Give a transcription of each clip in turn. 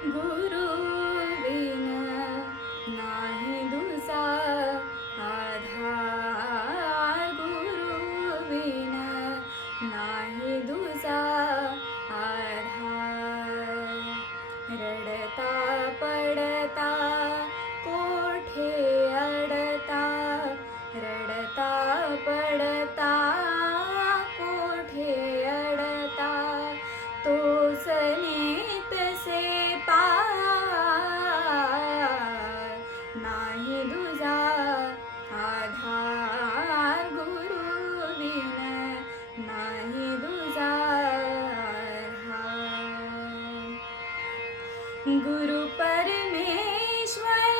गुरु बिन नाही दुजा आधार, गुरु बिन नाही दुजा आधार. रडता पडता कोठे अडता, रडता पडता कोठे अडता, तोच नेतसे पार, नाही दुजा आधार, गुरु बिन नाही दुजा आधार. गुरु परमेश्वर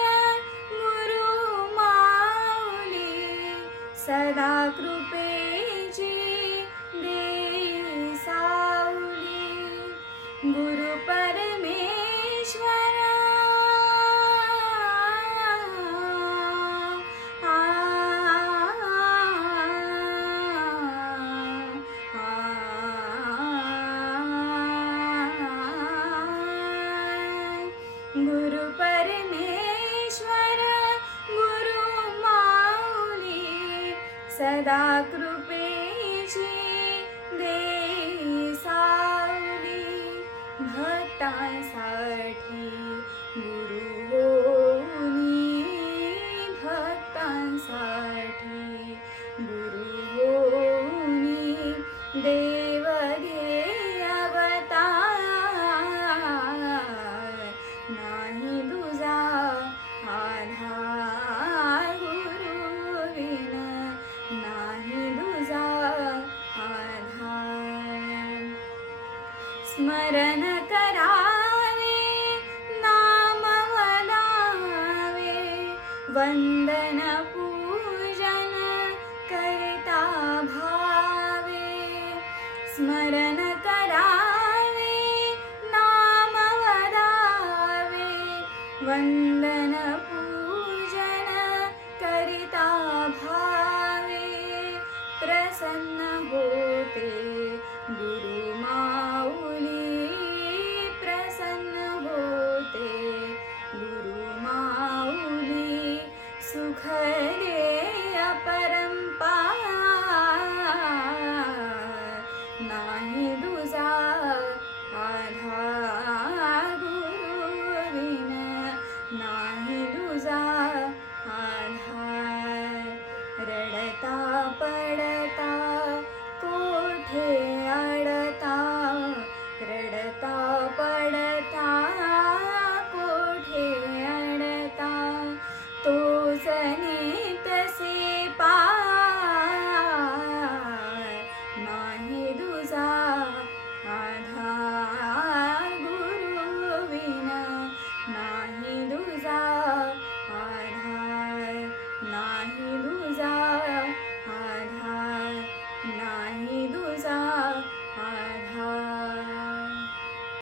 गुरु माऊली, सदा कृपेची देई सावली. गुरु परमेश्वर गुरु परमेश्वर गुरु माऊली, सदा कृपेची देई सावली. भक्तांसाठी गुरु होनी, भक्तांसाठी गुरु होनी, देव घे अवतार, नाही दुजा आधार, गुरु बिन नाही दुजा आधार. स्मरण करावे नाम वदावे, वंदन पूजन करता भावे. स्मरण करावे नाम वदावे, वंदन पूजन करिता भावे. प्रसन्न होते गुरु माऊली, प्रसन्न होते गुरु माऊली. सुख दे अपरंपार, नाही दुजा आधार, गुरु बिन नाही दुजा आधार. रडता पडता कोठे अडता, रडता पडता कोठे अडता, तोच नेतसे पार, नाही दुजा आधार, गुरु बिन नाही दुजा आधार, नाही दुजा